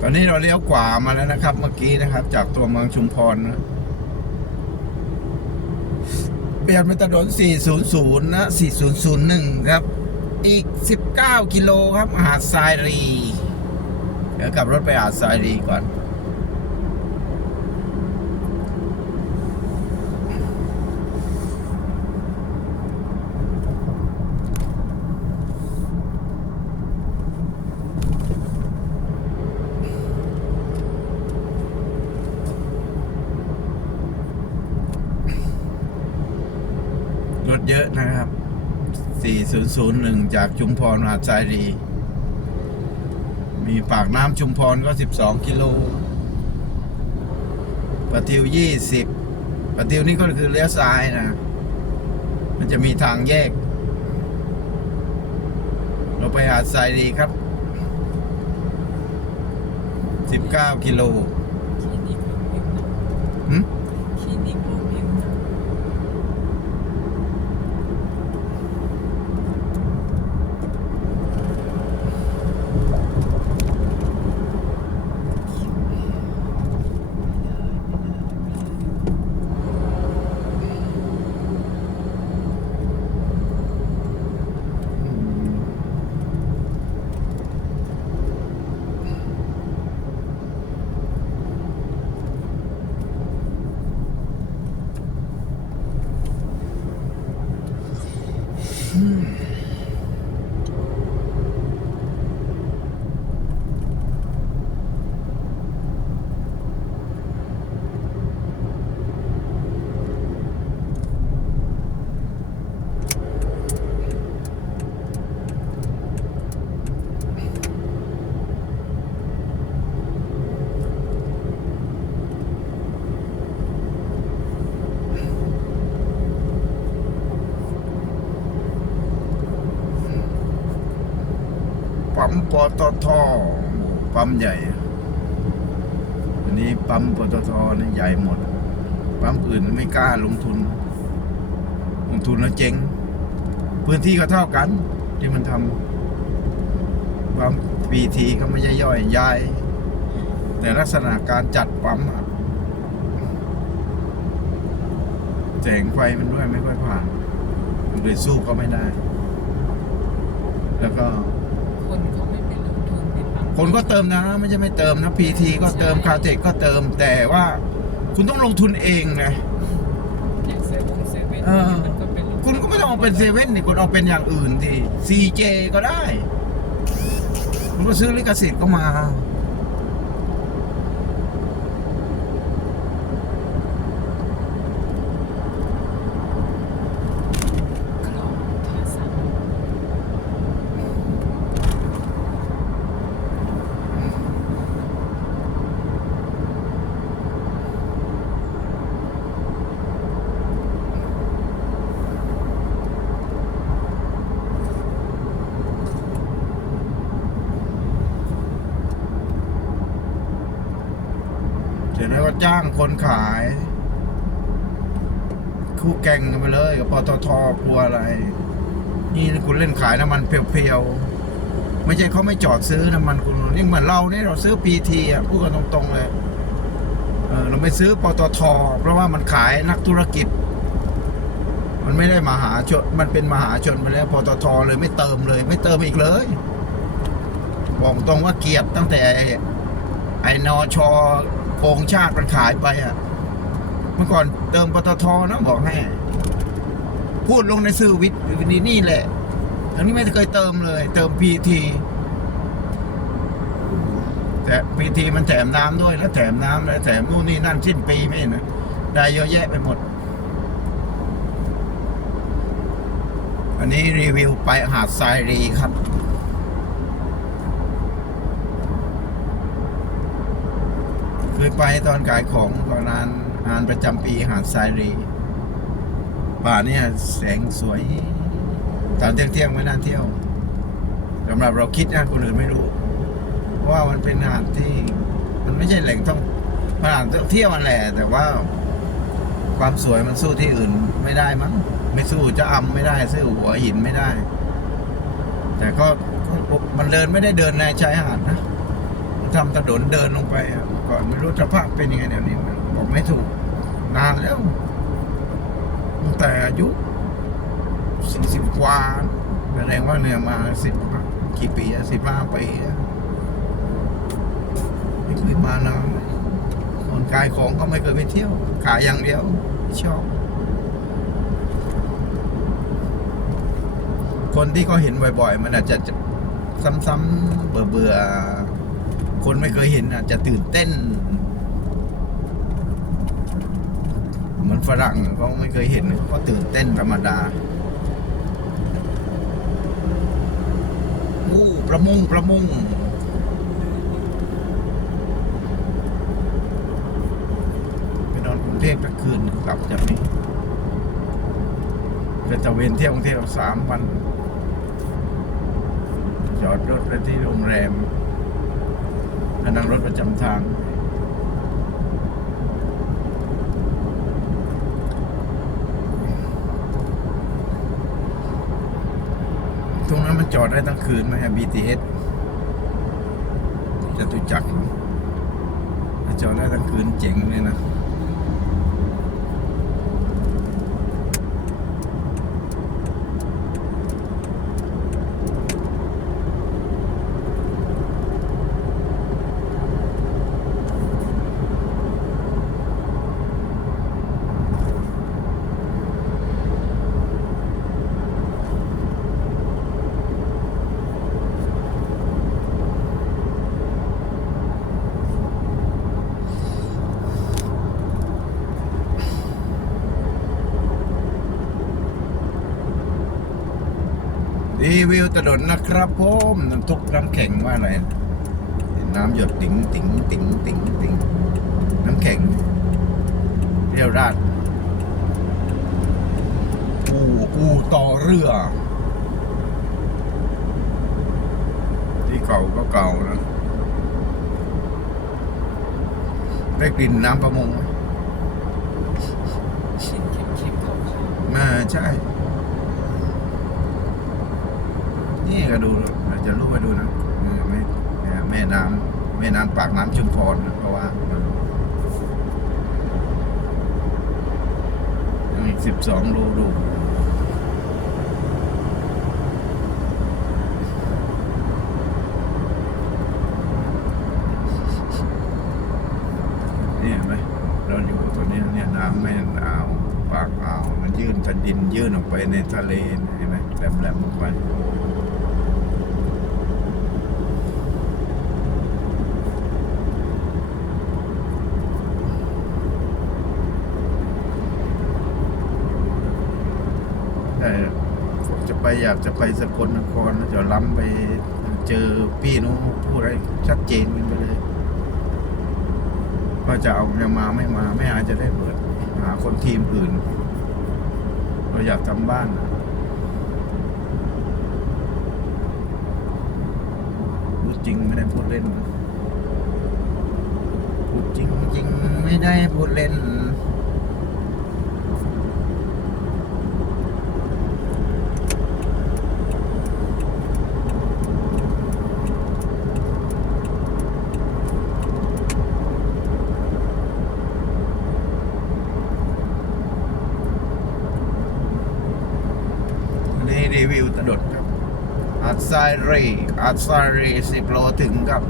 ตอนนี้เราเลี้ยวขวามาแล้วนะครับ เมื่อกี้นะครับ จากตัวเมืองชุมพรนะเปลี่ยนเป็นถนน 400 นะ 4001 ครับ อีก 19 กิโลครับ หาดทรายรี เดี๋ยวกลับรถไปหาดทรายรีก่อน เยอะนะครับ 4001 จากชุมพรหาดทรายรีมีปากน้ำชุมพรก็ 12 กิโลปะทิว 20ปะทิวนี่ก็คือเลี้ยวซ้ายนะ มันจะมีทางแยก เราไปหาดทรายรีครับ 19 กิโลนิกโรงพิมพ์นะ หึ คลินิกโรงพิมพ์นะ ปตทปั๊มใหญ่ อันนี้ปั๊มปตทนี่ใหญ่หมด ปั๊มอื่นไม่กล้าลงทุน ลงทุนแล้วเจ๊ง พื้นที่ก็เท่ากัน ที่มันทำปั๊มปีทีก็ไม่ใช่ย่อยย้าย แต่ลักษณะการจัดปั๊มแสงไฟมันด้วยไม่ค่อยผ่านเลยสู้ก็ไม่ได้ แล้วก็ คนก็เติมนะไม่ใช่ไม่เติมนะพีทีก็เติมคาเทคก็เติมแต่ว่าคุณต้องลงทุนเองไงอย่างเซเว่นเซเว่นเออ มันก็เป็นลงทุนคุณก็ไม่ต้องเอาเป็นเซเว่นนี่คุณเอาเป็นอย่างอื่นทีซีเจก็ได้ คุณก็ซื้อลิขสิทธิ์ก็มา คลองท่าสัง เดี๋ยวนี้ก็ จ้างคนขาย คู่แข่งกันไปเลยกับปตทกลัวอะไร นี่คุณเล่นขายน้ำมันเพียวๆไม่ใช่เขาไม่จอดซื้อน้ำมันคุณนี่เหมือนเราเนี่ยเราซื้อปีทีอะพูดกันตรงๆเลยเเราไม่ซื้อปตทเพราะว่ามันขายนักธุรกิจ มันไม่ได้มหาชนมันเป็นมหาชนไปแล้วปตทเลยไม่เติมเลย ไม่เติมอีกเลยบอกตรงว่าเกลียดตั้งแต่ไอ้ไอ้นอชอ โกงชาติมันขายไปอะ เมื่อก่อนเติมปตทนะบอกให้ พูดลงในสื่อวิทย์นี่นี่แหละอันนี้ไม่เคยเติมเลย เติมพีทีแต่พีทีมันแถมน้ำด้วยแล้วแถมน้ำแล้วแถมนู่นนี่นั่นสิ้นปีไม่นะได้เยอะแยะไปหมด อันนี้รีวิวไปหาดทรายรีครับ เค ยไปตอนขายของตอนงานงานประจำปีหาดทรายรีป่าเนี่ยแสงสวย ตอนเที่ยงเที่ยงไม่น่าเที่ยวสำหรับเราคิดนะคนอื่นไม่รู้ เพราะว่ามันเป็นหาดที่ มันไม่ใช่แหล่งท่องมันหาดท่องเที่ยวมันแหละแต่ว่า ความสวยมันสู้ที่อื่นไม่ได้มั้งไม่สู้จะอำไม่ได้สู้หัวหินไม่ได้ แต่ก็มันเดินไม่ได้เดินในชายหาดนะทำถนนเดินลงไปอะ ก่อนไม่รู้สภาพเป็นยังไงเดี๋ยวนี้บอกไม่ถูก นานแล้วตั้งแต่อายุสี่สิบกว่าแสดงว่าเนี่ยมาสิบกี่ปีสิบห้าปีอะไม่เคยมานานคนขายของก็ไม่เคยไปเที่ยว ขายอย่างเดียวชอบ คนที่เขาเห็นบ่อยๆ มันอาจจะซ้ำๆเบื่อๆ คนไม่เคยเห็นอาจจะตื่นเต้น เหมือนฝรั่งเขาไม่เคยเห็นเขาก็ตื่นเต้นธรรมดาอู้ประมงประมงไปนอนกรุงเทพสักคืนกลับจากนี้จะตะเวนเที่ยวกรุงเทพสามวัน จอดรถไปที่โรงแรม พนังรถประจำทางตรงนั้นมันจอดได้ทั้งคืนไหมฮะ BTS จตุจักรจอดได้ทั้งคืนเจ๋งเลยนะ รีวิวถนนนะครับผมน้ำทุกน้ำแข็งว่าอะไรน้ำหยดติ๋งติ๋งติ๋งติ๋งติ๋งน้ำแข็งเรียวราดอูอูต่อเรือ ที่เก่าก็เก่านะได้กลิ่นน้ำประมงไหมชิ้นเค็มๆขาวมาใช่ นี่ ก็ดูเราจะรู้ไปดูนะแม่แม่น้ำแม่น้ำปากน้ำชุมพรเพราะว่าอีกสิบสองโลดูนี่เห็นไหมเราอยู่ตัวนี้เนี่ยน้ำแม่น้ำปากอ่าวมันยื่นแผ่นดินยื่นออกไปในทะเลเห็นไหมแหลมๆออกไป ใช่ผมจะไป อยากจะไปสกลนครจะล้ำไปเจอพี่นู้นพูดอะไรชัดเจนกันไปเลยว่าจะเอายังมาไม่มาไม่อาจจะได้เปิดหาคนทีมอื่น เราอยากทำบ้านพูดจริงไม่ได้พูดเล่นพูดจริงจริงไม่ได้พูดเล่น ซาเรอัสซาเรสิบโลถึงกับ